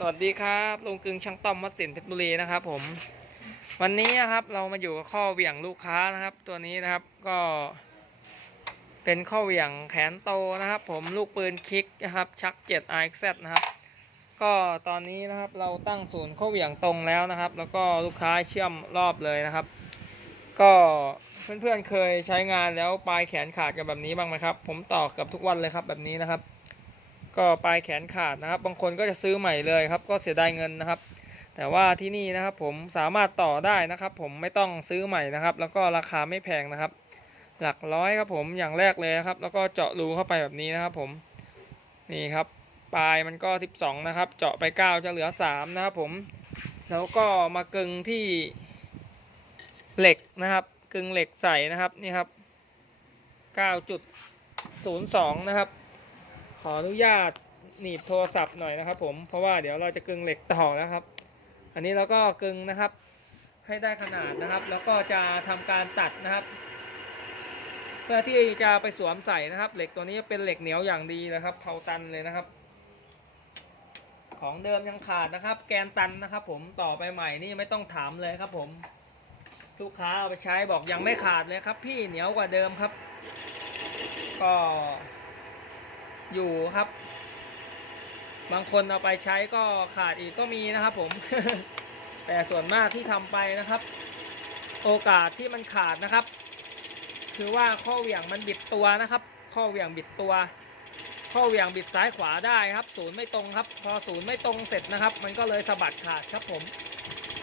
สวัสดีครับลุงกึงช่างต้อมวัดสินเพชรบุรีนะครับ ผม วันนี้นะครับเรามาอยู่กับข้อเหวี่ยงลูกค้านะครับ ตัวนี้นะครับก็ เป็นข้อเหวี่ยงแขนโตนะครับ ผมลูกปืนคิกนะครับ ชัก 7 RX นะครับ ก็ตอนนี้นะครับเราตั้งศูนย์ข้อเหวี่ยงตรงแล้วนะครับ แล้วก็ลูกค้าเชื่อมรอบเลยนะครับ ก็เพื่อนๆเคยใช้งานแล้วปลายแขนขาดกันแบบนี้บ้างไหมครับ ผมต่อเกือบทุกวันเลยครับแบบนี้นะครับ ก็ปลายแขนขาดนะครับ บางคนก็จะซื้อใหม่เลยครับ ก็เสียดายเงินนะครับ แต่ว่าที่นี่นะครับผมสามารถต่อได้นะครับ ผมไม่ต้องซื้อใหม่นะครับ แล้วก็ราคาไม่แพงนะครับ หลักร้อยครับผมอย่างแรกเลยนะครับ แล้วก็เจาะรูเข้าไปแบบนี้นะครับ ผมนี่ครับ ปลายมันก็ 12 นะครับ เจาะไป 9 จะเหลือ 3 นะครับผมแล้วก็มากึงที่เหล็กนะครับ กึงเหล็กใส่นะครับนี่ครับ 9.02 นะครับ ขออนุญาตหนีบโทรศัพท์หน่อยนะครับ ผมเพราะว่าเดี๋ยวเราจะกึงเหล็กต่อนะครับ อันนี้เราก็กึงนะครับ ให้ได้ขนาดนะครับ แล้วก็จะทำการตัดนะครับ เพื่อที่จะไปสวมใส่นะครับ เหล็กตัวนี้เป็นเหล็กเหนียวอย่างดีนะครับเผาตันเลยนะครับ ของเดิมยังขาดนะครับ แกนตันนะครับ ผมต่อไปใหม่นี่ไม่ต้องถามเลยครับ ผม ลูกค้าเอาไปใช้บอกยังไม่ขาดเลยครับ พี่เหนียวกว่าเดิมครับ ก็ อยู่ครับ บางคนเอาไปใช้ก็ขาดอีกก็มีนะครับ ผม แต่ส่วนมากที่ทำไปนะครับ โอกาสที่มันขาดนะครับ คือว่าข้อเหวี่ยงมันบิดตัวนะครับ ข้อเหวี่ยงบิดตัว ข้อเหวี่ยงบิดซ้ายขวาได้ครับ ศูนย์ไม่ตรงครับ พอศูนย์ไม่ตรงเสร็จนะครับ มันก็เลยสะบัดขาดครับ ผม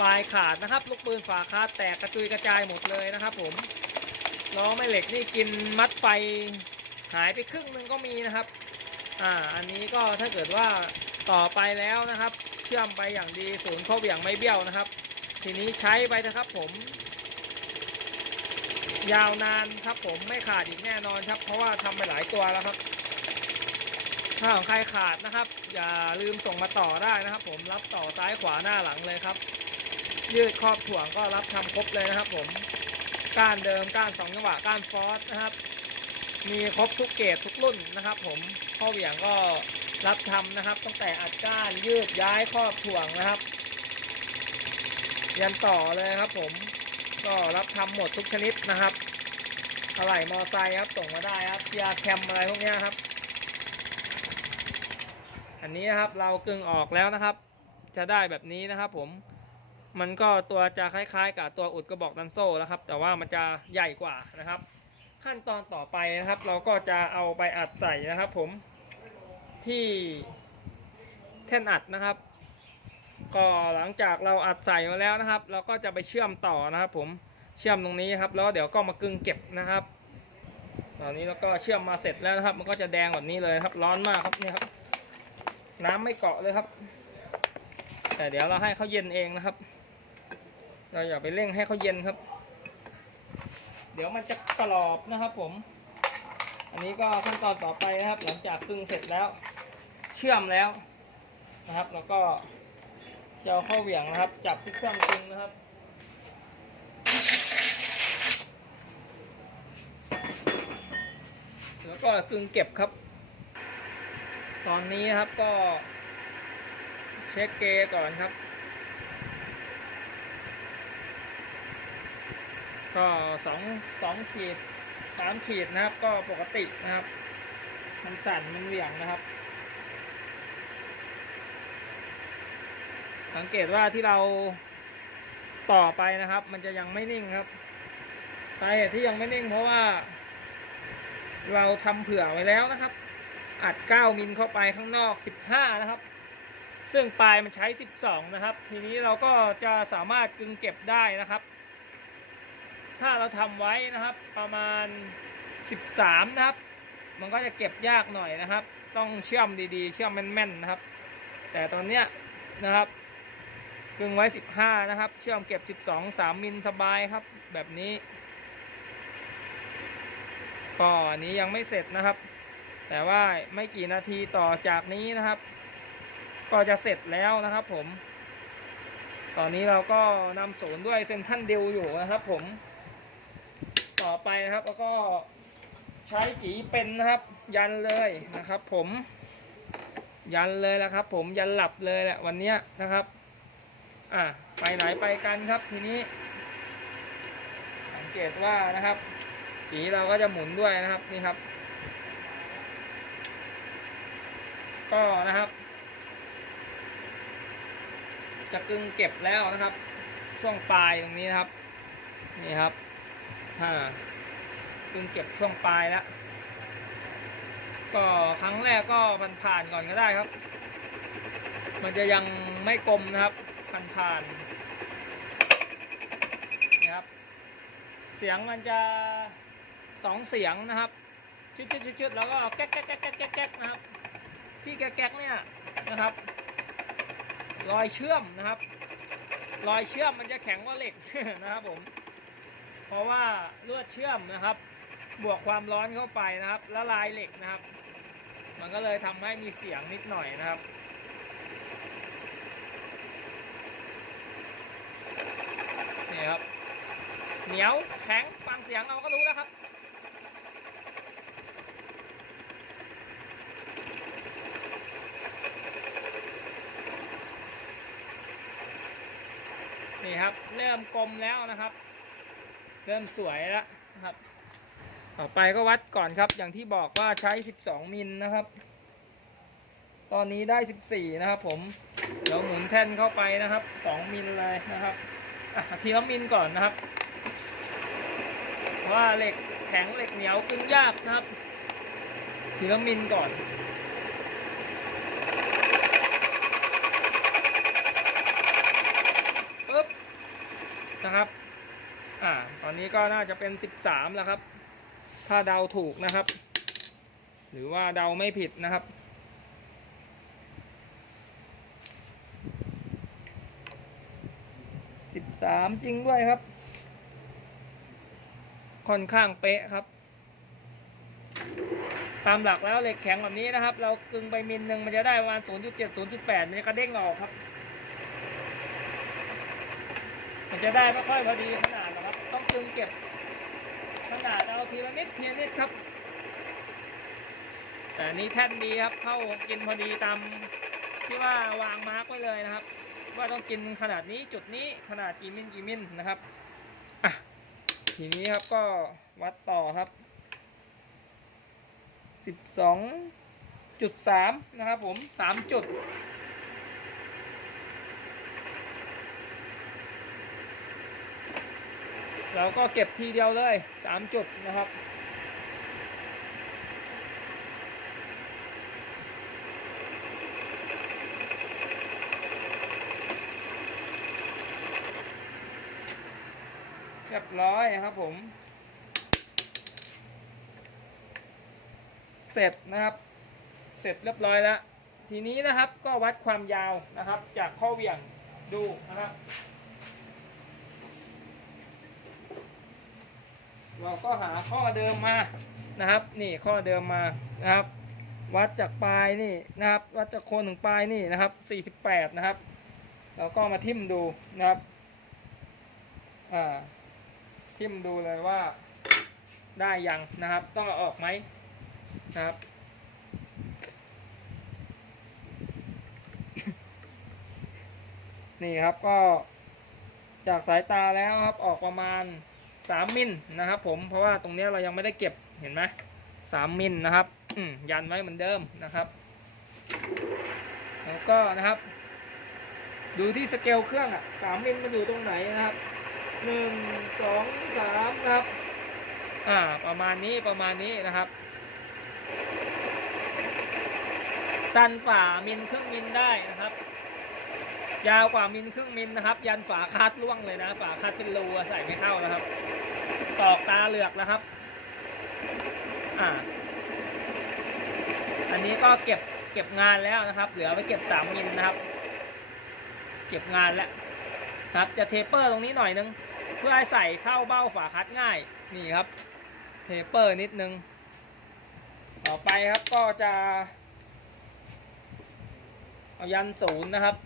ปลายขาดนะครับ ลูกปืนฝาคาดแตกกระจุยกระจายหมดเลยนะครับ ผมล้อแม่เหล็กนี่กินมัดไฟหายไปครึ่งหนึงก็มีนะครับ อ่าอันนี้ก็ถ้าเกิดว่าต่อไปแล้วนะครับ เชื่อมไปอย่างดีศูนย์ข้อเหวี่ยงไม่เบี้ยวนะครับ ทีนี้ใช้ไปนะครับผม ยาวนานครับผมไม่ขาดอีกแน่นอนครับ เพราะว่าทำไปหลายตัวแล้วครับ ถ้าของใครขาดนะครับ อย่าลืมส่งมาต่อได้นะครับ ผมรับต่อซ้ายขวาหน้าหลังเลยครับ ยืดครอบถ่วงก็รับทำครบเลยนะครับ ผมก้านเดิมก้านสองจังหวะก้านฟอสนะครับ มีครบทุกเกรดทุกรุ่นนะครับ ผมข้อเหวี่ยงก็รับทำนะครับ ตั้งแต่อัดก้านยืดย้ายครอบถ่วงนะครับ ยันต่อเลยครับ ผมก็รับทำหมดทุกชนิดนะครับอะไหล่มอไซค์ครับส่งมาได้ครับยาแคมอะไรพวกนี้ครับ อันนี้นะครับเรากึ่งออกแล้วนะครับ จะได้แบบนี้นะครับ ผมมันก็ตัวจะคล้ายๆ กับตัวอุดกระบอกดันโซ่แล้วครับ แต่ว่ามันจะใหญ่กว่านะครับ ขั้นตอนต่อไปนะครับ เราก็จะเอาไปอัดใส่นะครับ ผมที่แท่นอัดนะครับ ก็หลังจากเราอัดใส่มาแล้วนะครับ เราก็จะไปเชื่อมต่อนะครับ ผมเชื่อมตรงนี้ครับ แล้วเดี๋ยวก็มากึ่งเก็บนะครับ ตอนนี้เราก็เชื่อมมาเสร็จแล้วนะครับ มันก็จะแดงแบบนี้เลยครับ ร้อนมากครับนี่ครับ น้ำไม่เกาะเลยครับ แต่เดี๋ยวเราให้เขาเย็นเองนะครับ เราอย่าไปเร่งให้เขาเย็นครับ เดี๋ยวมันจะกรอบนะครับผม อันนี้ก็ขั้นตอนต่อไปนะครับ หลังจากกึ่งเสร็จแล้ว เชื่อมแล้วนะครับ แล้วก็จะเอาเข้าเหวี่ยงนะครับ จับที่เครื่องกึ่งนะครับแล้วก็กึ่งเก็บครับ ตอนนี้ครับก็เช็คเกย์ก่อนครับ ก็สองสองขีดสามขีดนะครับ ก็ปกตินะครับ มันสั่นมันเหวี่ยงนะครับ สังเกตว่าที่เราต่อไปนะครับ มันจะยังไม่นิ่งครับสาเหตุที่ยังไม่นิ่งเพราะว่า เราทำเผื่อไว้แล้วนะครับ อัด 9 มิลเข้าไปข้างนอก 15 นะครับ ซึ่งปลายมันใช้ 12 นะครับ ทีนี้เราก็จะสามารถกึงเก็บได้นะครับ ถ้าเราทำไว้นะครับประมาณ 13 นะครับ มันก็จะเก็บยากหน่อยนะครับ ต้องเชื่อมดีๆ เชื่อมแม่นๆนะครับ แต่ตอนเนี้ยนะครับกึงไว้ 15 นะครับ เชื่อมเก็บ 12 3 มิลสบายครับ แบบนี้ก็อันนี้ยังไม่เสร็จนะครับ แต่ว่าไม่กี่นาทีต่อจากนี้นะครับ ก็จะเสร็จแล้วนะครับผม ตอนนี้เราก็นำศูนย์ด้วยเซนทันเดลอยู่นะครับผม ต่อไปนะครับ แล้วก็ใช้จีเป็นนะครับ ยันเลยนะครับ ผม ยันเลยแล้วครับ ผมยันหลับเลยแหละวันเนี้ยนะครับ อะไปไหนไปกันครับทีนี้ สังเกตว่านะครับสีเราก็จะหมุนด้วยนะครับนี่ครับ ก็นะครับ จะกึงเก็บแล้วนะครับ ช่วงปลายตรงนี้นะครับ นี่ครับ อ่ากึงเก็บช่วงปลายแล้วก็ครั้งแรกก็ผ่านผ่านก่อนก็ได้ครับ มันจะยังไม่กลมนะครับผ่านผ่านๆนี่ครับ เสียงมันจะสองเสียงนะครับชึดชึดชึดชึดแล้วก็แก๊กแก๊กแก๊กแก๊กแก๊กนะครับ ที่แก๊กแก๊กเนี่ยนะครับ รอยเชื่อมนะครับ รอยเชื่อมมันจะแข็งกว่าเหล็กนะครับผม ราะว่าลวดเชื่อมนะครับ บวกความร้อนเข้าไปนะครับละลายเหล็กนะครับ มันก็เลยทำให้มีเสียงนิดหน่อยนะครับนี่ครับเหนียวแข็งฟังเสียงเราก็รู้แล้วครับนี่ครับ เริ่มกลมแล้วนะครับ เริ่มสวยแล้วนะครับ ต่อไปก็วัดก่อนครับ อย่างที่บอกว่าใช้ 12 มิลนะครับ ตอนนี้ได้ 14 นะครับ ผมเดี๋ยวหมุนแท่นเข้าไปนะครับ 2 มิลเลยนะครับอะทีละมิลก่อนนะครับเพราะว่าเหล็กแข็งเหล็กเหนียวกึ้งยากนะครับทีละมิลก่อนปึ๊บนะครับ อ่า ตอนนี้ก็น่าจะเป็น13แล้วครับ ถ้าเดาถูกนะครับ หรือว่าเดาไม่ผิดนะครับ สิบสามจริงด้วยครับ ค่อนข้างเป๊ะครับ ตามหลักแล้วเหล็กแข็งแบบนี้นะครับ เรากึงไปมิลหนึ่งมันจะได้ประมาณ 0.7 0.8 มันจะกระเด้งออกครับ มันจะได้ไม่ค่อยพอดีขนาด ตึงเก็บขนาดเอาทีละนิดทีละนิดครับ แต่นี้แท่นดีครับเข้ากินพอดีตามที่ว่าวางมาร์กไว้เลยนะครับ ว่าต้องกินขนาดนี้จุดนี้ขนาดกี่มิลกี่มิลนะครับอะทีนี้ครับก็วัดต่อครับ12.3นะครับผม3จุด เราก็เก็บทีเดียวเลย 3 จุดนะครับ เรียบร้อยครับผม เสร็จนะครับ เสร็จเรียบร้อยแล้ว ทีนี้นะครับก็วัดความยาวนะครับจากข้อเหวี่ยงดูนะครับ เราก็หาข้อเดิมมานะครับ นี่ข้อเดิมมานะครับ วัดจากปลายนี่นะครับ วัดจากโคนถึงปลายนี่นะครับ 48 นะครับ เราก็มาทิ่มดูนะครับอ่าทิ่มดูเลยว่าได้ยังนะครับ ต้องออกไหมนะครับนี่ครับก็จากสายตาแล้วครับออกประมาณ 3มิลนะครับผมเพราะว่าตรงนี้เรายังไม่ได้เก็บเห็นไหมสามมิลนะครับยันไว้เหมือนเดิมนะครับแล้วก็นะครับ ดูที่สเกลเครื่องอะสามมิลมันอยู่ตรงไหนนะครับหนึ่งสองสามนะครับอ่าประมาณนี้ประมาณนี้นะครับ สั้นฝ่ามิลครึ่งมิลได้นะครับ ยาวกว่ามิลครึ่งมิลนะครับ ยันฝาคาดล่วงเลยนะ ฝาคาดเป็นรูใส่ไม่เข้านะครับ ตอกตาเหลือกนะครับ อ่า อันนี้ก็เก็บเก็บงานแล้วนะครับ เหลือไปเก็บสามมิลนะครับ เก็บงานแล้วครับ จะเทปเปอร์ตรงนี้หน่อยนึง เพื่อให้ใส่เข้าเบ้าฝาคัดง่าย นี่ครับ เทปเปอร์นิดนึง ต่อไปครับก็จะ เอายันศูนย์นะครับ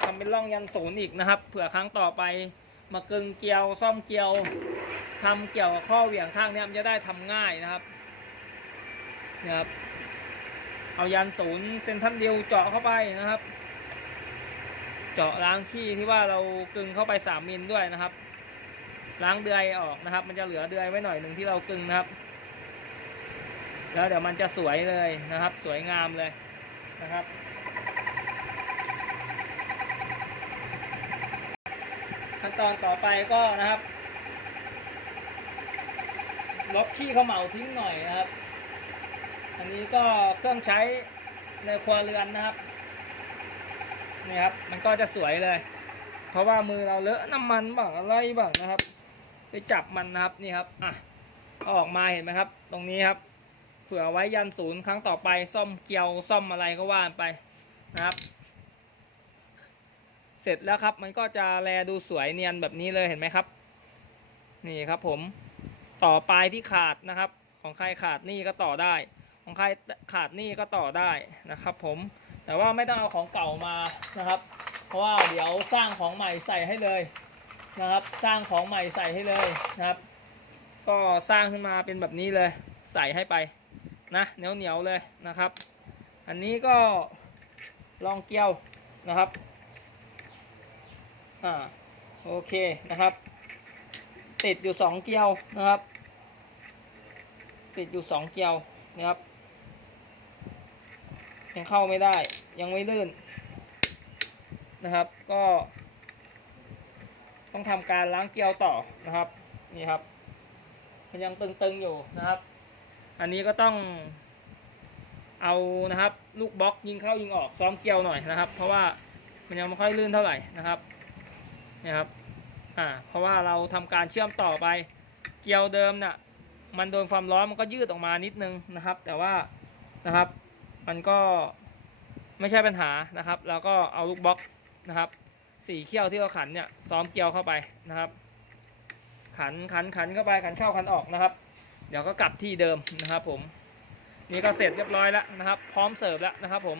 ทำ เป็นร่องยันศูนย์อีกนะครับ เผื่อครั้งต่อไปมากึงเกลียวซ่อมเกลียวทำเกี่ยวกับข้อเหวี่ยงข้างเนี้ยมันจะได้ทำง่ายนะครับนะครับ เอายันศูนย์เซนทันเดียวเจาะเข้าไปนะครับ เจาะล้างขี้ที่ว่าเรากึงเข้าไปสามมิลด้วยนะครับ ล้างเดือยออกนะครับ มันจะเหลือเดือยไว้หน่อยหนึ่งที่เรากึงนะครับ แล้วเดี๋ยวมันจะสวยเลยนะครับ สวยงามเลยนะครับ ขั้น ตอนต่อไปก็นะครับ ลบขี้เขมเหลาทิ้งหน่อยนะครับ อันนี้ก็เครื่องใช้ในครัวเรือนนะครับ นี่ครับ มันก็จะสวยเลย เพราะว่ามือเราเลอะน้ำมันบ้างอะไรบ้างนะครับ ไปจับมันนะครับนี่ครับ อะอออกมาเห็นไหมครับ ตรงนี้ครับ เผื่อไว้ยันศูนย์ครั้งต่อไปซ่อมเกลียวซ่อมอะไรก็ว่านไปนะครับ เสร็จแล้วครับ มันก็จะแลดูสวยเนียนแบบนี้เลยเห็นไหมครับ นี่ครับผมต่อปลายที่ขาดนะครับ ของใครขาดนี่ก็ต่อได้ ของใครขาดนี่ก็ต่อได้นะครับ ผมแต่ว่าไม่ต้องเอาของเก่ามานะครับ เพราะว่าเดี๋ยวสร้างของใหม่ใส่ให้เลยนะครับ สร้างของใหม่ใส่ให้เลยนะครับ ก็สร้างขึ้นมาเป็นแบบนี้เลย ใส่ให้ไปนะเหนียวเหนียวเลยนะครับ อันนี้ก็ลองเกลียวนะครับ อ่าโอเคนะครับ ติดอยู่สองเกลียวนะครับ ติดอยู่สองเกลียวนะครับ ยังเข้าไม่ได้ยังไม่ลื่นนะครับ ก็ ต้องทำการล้างเกลียวต่อนะครับนี่ครับ มันยังตึงๆอยู่นะครับ อันนี้ก็ต้องเอานะครับ ลูกบล็อกยิงเข้ายิงออกซ้อมเกลียวหน่อยนะครับ เพราะว่ามันยังไม่ค่อยลื่นเท่าไหร่นะครับ นี่ครับอ่าเพราะว่าเราทำการเชื่อมต่อไป เกลียวเดิมน่ะมันโดนความร้อนมันก็ยืดออกมานิดนึงนะครับ แต่ว่านะครับมันก็ไม่ใช่ปัญหานะครับ แล้วก็เอาลูกบล็อกนะครับสี่เขี้ยวที่เราขันเนี่ยซ้อมเกลียวเข้าไปนะครับ ขันขันขันเข้าไปขันเข้าขันออกนะครับ เดี๋ยวก็กลับที่เดิมนะครับผมนี่ก็เสร็จเรียบร้อยแล้วนะครับ พร้อมเสิร์ฟแล้วนะครับผม